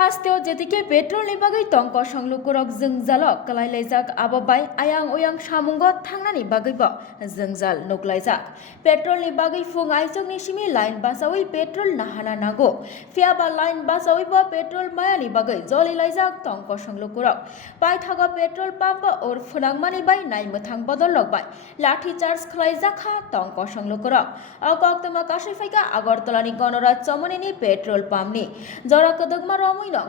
Hasteo jetike petrol ni bagai tongko sanglukurok jengjalok kalailaijak ababai ayang oyang samungo thangnani bagai bo jengjal nuklaijak petrol ni bagai fung aijok ni simi line basawi petrol nahana nago fiaba line basawi bo petrol mayani bagai jolilaijak tongko sanglukurok bai thaga petrol pump or phunangmani bai nai muthang bodolok bai lathi charge khlaijak ha tongko sanglukurok akoktama kashifaika agartala ni gonorat chomoni petrol pump ni jora kodogma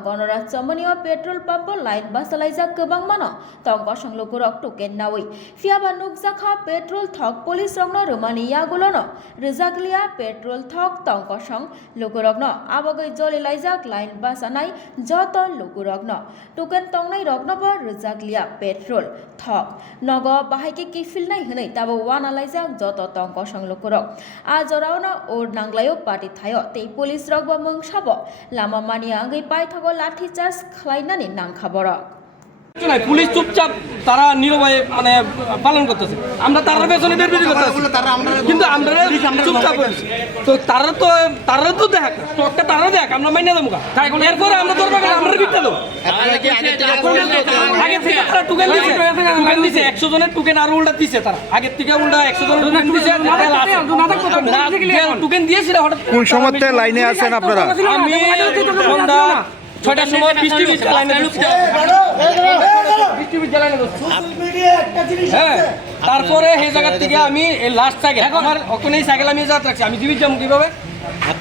গণরাজ চমনীয় petrol pump line বাসালাইজা গোবাং মানো তংক সংলুকুরক টুকেন নাওই ফিয়াবা নুকজাখা পেট্রোল থক পুলিশ রংন রোমানিয়া গুলোনো রিজাগলিয়া পেট্রোল থক তংক সং লুকুরগ্ন আবগৈ জলিলাইজাক লাইন বাসানাই যত লুকুরগ্ন টুকেন তংনাই রগ্নব রিজাগলিয়া পেট্রোল থক নগ বাহাইকে কিফিলনাই হनै তাবো ওয়ানালাইজাক যত তংক সংলুকুরক আজরাওনা ওর নাংলায়ো পাটি থায় তেই পুলিশ রগবা মংসাব লামা মানিয়া আঙ্গৈ পাই থাকো লাঠি চার্জ খালাইনানি নাংখাবরক পুলিশ চুপচাপ তারা নীরবে মানে পালন করতেছে আমরা তার পেছনে বের করতেছি কিন্তু আমরা চুপচাপ করছি তো তারা তো দেখ স্টকটা তারা দেখ আমরা মাইনা দেবো এরপরে আমরা ধরবো আমরা বিক্রি দেবো আগে থেকে তারা টুকেন দিছে 100 জনের টুকেন আর উল্টা দিছে তারা আগের থেকে উল্টা 100 জনের টুকেন দিছে টুকেন দিয়েছিল হঠাৎ কোন সময় লাইনে আছেন আপনারা? আমি সন্ধ্যা 6টার সময় বৃষ্টি লাইনে হ্যাঁ তারপরে সেই জায়গা থেকে আমি লাস্ট সাইকেল আমার ওখানে সাইকেল আমি যাত্রা রাখছি আমি জীবিত যাবো কিভাবে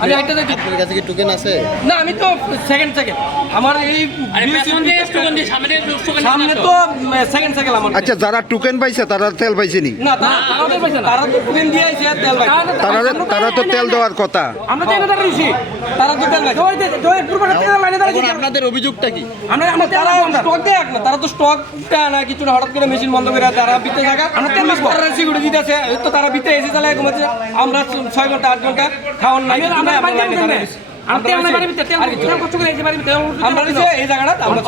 আমি একটা আপনার কাছে কি টোকেন আছে না আমি তো সেকেন্ড সাইকেল আমার এই সামনে তো সেকেন্ড সাইকেল আমার আচ্ছা যারা টোকেন পাইছে তারা তেল পাইছেনি না তারা তো টোকেন দিয়ে আইছে তেল পাইছে তারা তো তেল দেওয়ার কথা আমরা তো এনে দাঁড়িয়েছি তারা তো তেল পাইছে জয়ের পুরোটা তেল লাইনে দাঁড়িয়েছি আপনাদের অভিযোগটা কি আমরা তারা স্টক দেখ না তারা তো স্টকটা না কিছু না হঠাৎ করে মেশিন বন্ধ করে তারা বিতে থাকা আমরা তেল করার সিকিউরিটি দিতেছে তো তারা বিতে এসে চালায় ঘুমাচ্ছে আমরা 6 ঘন্টা 8 ঘন্টা খাওয়ার নাই আমরা এই জায়গাটা আমরা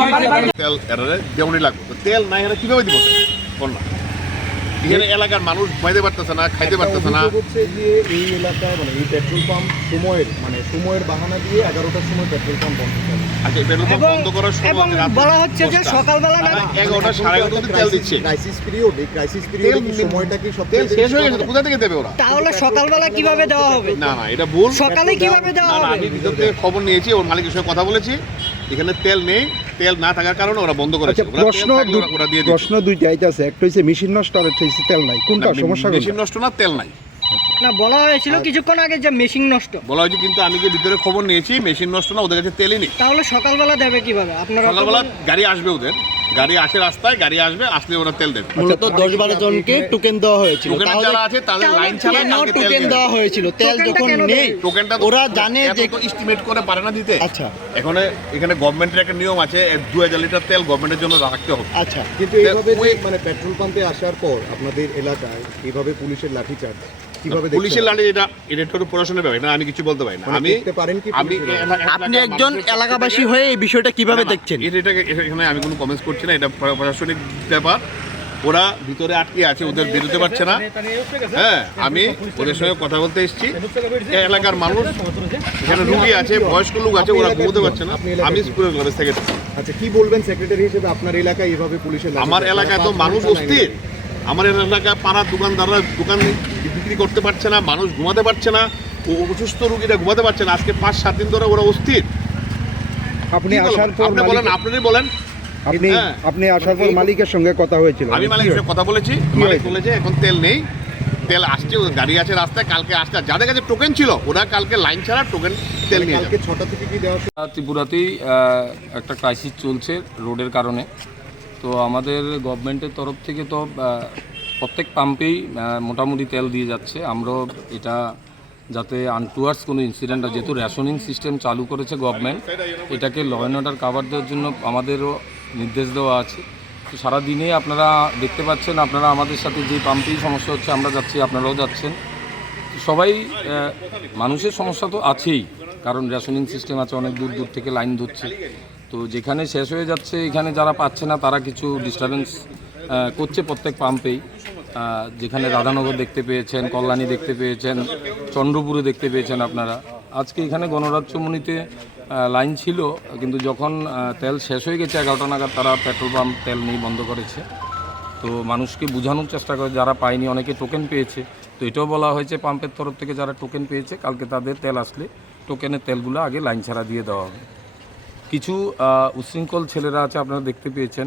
তেল এরারে যেমনই লাগবে তো তেল নাই এরা কিভাবে দিব কোন না এখানে এলাকার মানুষ বাইতে পারতেছে না খাইতে পারতেছে না হচ্ছে যে এই এলাকা মানে এই পেট্রোল পাম্প সময়ের বাহানা দিয়ে 11টার সময় পেট্রোল পাম্প বন্ধ করে আচ্ছা পেট্রোল পাম্প বন্ধ করার সময় বলা হচ্ছে যে সকালবেলা 11টা 11:30 তেল দিচ্ছে ক্রাইসিস পিরিয়ড কি সময়টা কি তেল শেষ হয়ে গেছে কোথা থেকে দেবে ওরা তাহলে সকালবেলা কিভাবে দেওয়া হবে? না এটা ভুল সকালে কিভাবে দেওয়া হবে? আমি ভিতর থেকে খবর নিয়েছি ওর মালিকের সঙ্গে কথা বলেছি এখানে তেল নেই তেল না থাকার কারণে ওরা বন্ধ করেছে প্রশ্ন দুইটা আইতাছে একটা হইছে মেশিন নষ্ট আর একটা হইছে তেল নাই কোনটা সমস্যা? মেশিন নষ্ট না তেল নাই না বলা হয়েছিল কিছুক্ষণ আগে যে মেশিন নষ্ট বলা হয়েছে কিন্তু আমি যে ভিতরে খবর নিয়েছি মেশিন নষ্ট না ওদের কাছে তেলই নেই তাহলে সকালবেলা দেবে কিভাবে আপনারা? সকালবেলা গাড়ি আসবে ওদের গাড়ি আসে রাস্তায় গাড়ি আসবে আসলে ওরা তেল দেবে মূলত 10-12 জনকে টোকেন দেওয়া হয়েছিল টোকেন যারা আছে তাদের লাইন ছাড়া কালকে তেল টোকেন দেওয়া হয়েছিল তেল যখন নেই টোকেনটা ওরা জানে যে এস্টিমেট করে পারে না দিতে আচ্ছা এখানে গভর্নমেন্টের একটা নিয়ম আছে 2000 লিটার তেল গভর্নমেন্টের জন্য রাখতে হবে আচ্ছা কিন্তু এইভাবে মানে পেট্রোল পাম্পে আসার পর আপনাদের এলাকায় এইভাবে পুলিশের লাঠিচার্জ কিভাবে পুলিশের লাঠি এটা একটু প্রশাসনের ব্যাপার এটা আমি কিছু বলতে পারি না আমি আপনি একজন এলাকাবাসী হয়ে এই বিষয়টা কিভাবে দেখছেন? এখানে আমি কোনো কমেন্টস করছি না এটা প্রশাসনিক ব্যাপার ওরা ভিতরে আটকে আছে ওদের বেরোতে পারছে না হ্যাঁ আমি ওদের সঙ্গে কথা বলতে এসেছি এলাকার মানুষ এখানে রুগী আছে বয়স্ক লোক আছে ওরা ঘুমোতে পারছে না আমি স্কুলের কলেজ থেকে আচ্ছা কি বলবেন সেক্রেটারি হিসেবে আপনার এলাকায় এইভাবে পুলিশের আমার এলাকায় তো মানুষ অস্থির আমার এলাকায় পাড়ার দোকানদাররা দোকান বিক্রি করতে পারছে না মানুষ ঘুমাতে পারছে না অসুস্থ রুগীরা ঘুমাতে পারছে না আজকে 5-7 দিন ধরে ওরা অস্থির আপনি আসার পর বলেন আপনারই বলেন আপনি আসার পর মালিকের সঙ্গে কথা হয়েছিল আমি মালিকের সঙ্গে কথা বলেছি মালিক বলেছে এখন তেল নেই তেল আসছে গাড়ি আছে রাস্তায় কালকে আসছে যাদের কাছে টোকেন ছিল ওরা কালকে লাইন ছাড়া টোকেন তেল নিয়ে যাবে 6টা থেকে কি দেওয়া ত্রিপুরাতেই একটা ক্রাইসিস চলছে রোডের কারণে তো আমাদের গভর্নমেন্টের তরফ থেকে তো প্রত্যেক পাম্পেই মোটামুটি তেল দিয়ে যাচ্ছে আমরাও এটা যাতে আনটুয়ার্স কোনো ইনসিডেন্ট যেহেতু রেশনিং সিস্টেম চালু করেছে গভর্নমেন্ট এটাকে ল অ্যান্ড অর্ডার কাভার দেওয়ার জন্য আমাদেরও নির্দেশ দেওয়া আছে তো সারাদিনে আপনারা দেখতে পাচ্ছেন আপনারা আমাদের সাথে যে পাম্পেই সমস্যা হচ্ছে আমরা যাচ্ছি আপনারাও যাচ্ছেন সবাই মানুষের সমস্যা তো আছেই কারণ রেশনিং সিস্টেম আছে অনেক দূর দূর থেকে লাইন ধরছে তো যেখানে শেষ হয়ে যাচ্ছে এখানে যারা পাচ্ছে না তারা কিছু ডিস্টারবেন্স করছে প্রত্যেক পাম্পেই যেখানে রাধানগর দেখতে পেয়েছেন কল্যাণী দেখতে পেয়েছেন চন্দ্রপুরে দেখতে পেয়েছেন আপনারা আজকে এখানে গণরাজ্যমণিতে লাইন ছিল, কিন্তু যখন তেল শেষ হয়ে গেছে 11টা নাগাদ তারা পেট্রোল পাম্প তেল নিয়ে বন্ধ করেছে। তো মানুষকে বোঝানোর চেষ্টা করে, যারা পায়নি অনেকে টোকেন পেয়েছে। তো এটাও বলা হয়েছে পাম্পের তরফ থেকে যারা টোকেন পেয়েছে কালকে তাদের তেল আসলে টোকেনের তেলগুলো আগে লাইন ছাড়া দিয়ে দেওয়া হবে। কিছু উচ্ছৃঙ্খল ছেলেরা আছে, আপনারা দেখতে পেয়েছেন,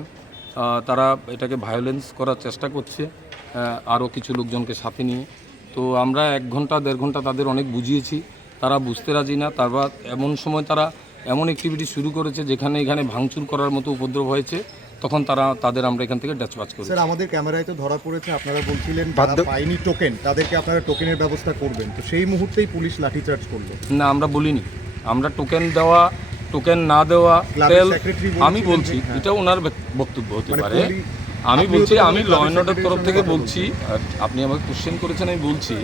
তারা এটাকে ভায়োলেন্স করার চেষ্টা করছে আরও কিছু লোকজনকে সাথে নিয়ে। তো আমরা 1 ঘন্টা 1.5 ঘন্টা তাদের অনেক বুঝিয়েছি, তারা বুঝতে রাজি না। তারপর এমন সময় তারা এমন অ্যাক্টিভিটি শুরু করেছে যেখানে এখানে ভাঙচুর করার মতো উপদ্রব হয়েছে, তখন তাদের আমরা এখান থেকে ডিসপ্যাচ করি। স্যার, আমাদের ক্যামেরায় তো ধরা পড়েছে, আপনারা বলছিলেন যারা পায়নি টোকেন তাদেরকে আপনারা টোকেনের ব্যবস্থা করবেন, তো সেই মুহূর্তেই পুলিশ লাঠিচার্জ করলো। না, আমরা বলিনি। আমরা টোকেন দেওয়া, টোকেন না দেওয়া, তেল আমি বলছি, এটা ওনার বক্তব্য হতে পারে। আমি বলছি, আমি ল অ্যান্ড অর্ডার তরফ থেকে বলছি, আপনি আমাকে কোশ্চেন করেছেন, আমি বলছি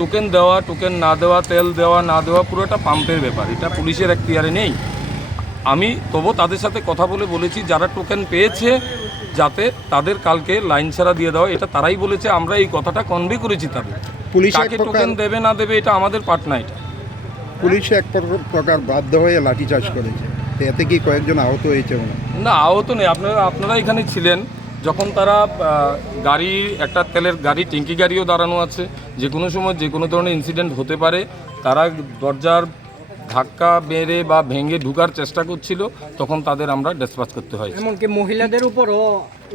টোকেন দেওয়া, টোকেন না দেওয়া, তেল দেওয়া না দেওয়া পুরোটা পাম্পের ব্যাপার, এটা পুলিশের এখতিয়ারে নেই। আমি তবু তাদের সাথে কথা বলেছি যারা টোকেন পেয়েছে যাতে তাদের কালকে লাইন ছাড়া দিয়ে দেওয়া, এটা তারাই বলেছে। আমরা এই কথাটা কনভে করেছি তাদের। পুলিশ কাকে টোকেন দেবে না দেবে এটা আমাদের পার্ট না। এটা পুলিশ এক প্রকার বাধ্য হয়ে লাঠিচার্জ করেছে, তো এতে কি কয়েকজন আহত হয়েছে মনে হয়? না, আহত নেই। আপনারা এখানে ছিলেন যখন তারা গাড়ি, একটা তেলের গাড়ি, ট্যাঙ্কি গাড়িও দাঁড়ানো আছে, যে কোনো সময় যে কোনো ধরনের ইনসিডেন্ট হতে পারে। তারা দরজার ধাক্কা মেরে বা ভেঙে ঢুকার চেষ্টা করছিল, তখন তাদের আমরা ডিসপ্যাচ করতে হয়। এমনকি মহিলাদের উপরও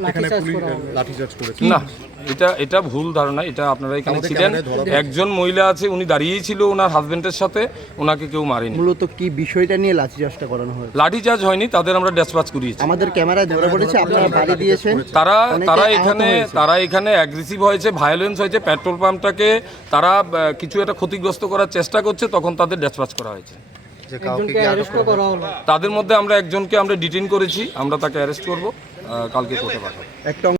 এখানে লাঠিচার্জ পুলিশ করা হলো। লাঠিচার্জ করেছে। না, এটা ভুল ধারণা। এটা আপনারা এখানে ছিলেন, একজন মহিলা আছে, উনি দাঁড়িয়েই ছিল ওনার হাজবেন্ডের সাথে, ওনাকে কেউ মারেনি। মূলত কি বিষয়টা নিয়ে লাঠিচার্জটা করানো হয়? লাঠিচার্জ হয়নি, তাদের আমরা ডিসপ্যাচ করিয়েছি। আমাদের ক্যামেরায় ধরা পড়েছে আপনারা বাড়ি দিয়েছেন, তারা এখানে অ্যাগ্রেসিভ হয়েছে, ভায়োলেন্স হয়েছে, পেট্রোল পাম্পটাকে তারা কিছু একটা ক্ষতিগ্রস্ত করার চেষ্টা করছে, তখন তাদের ডিসপ্যাচ করা হয়েছে। একজনকে অ্যারেস্টও করা হলো। তাদের মধ্যে আমরা একজনকে আমরা ডিটেইন করেছি, আমরা তাকে অ্যারেস্ট করব, কালকে কোর্টে পাঠাবো। একটা